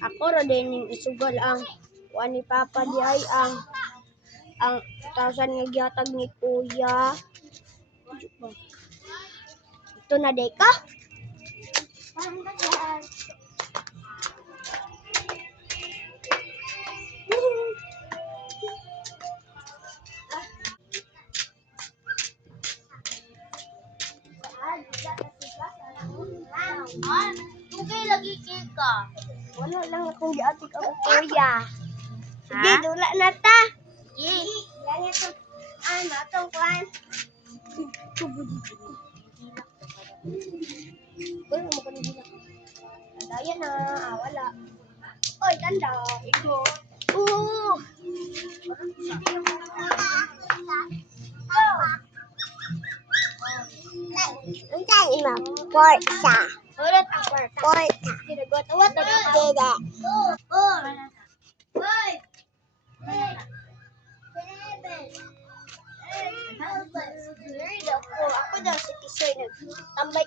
Ako ra din isugal ang kuan ni Papa di ay ang 2,000 nga gihatag ni Kuya. Ito na day ka. Tugay lagi ka. Wala lang akong giatik ang Kuya. Sige, dula na ta. Yan ito. Matong kuan. Uy, makanigila. Tandaya na. Wala. Oy, tanda. Ito. Untan ima porta. Ulit ang kwarta. Porta. Tinagot. Awat na ka. Dede. Hoy! Ako daw si Kisoy tambay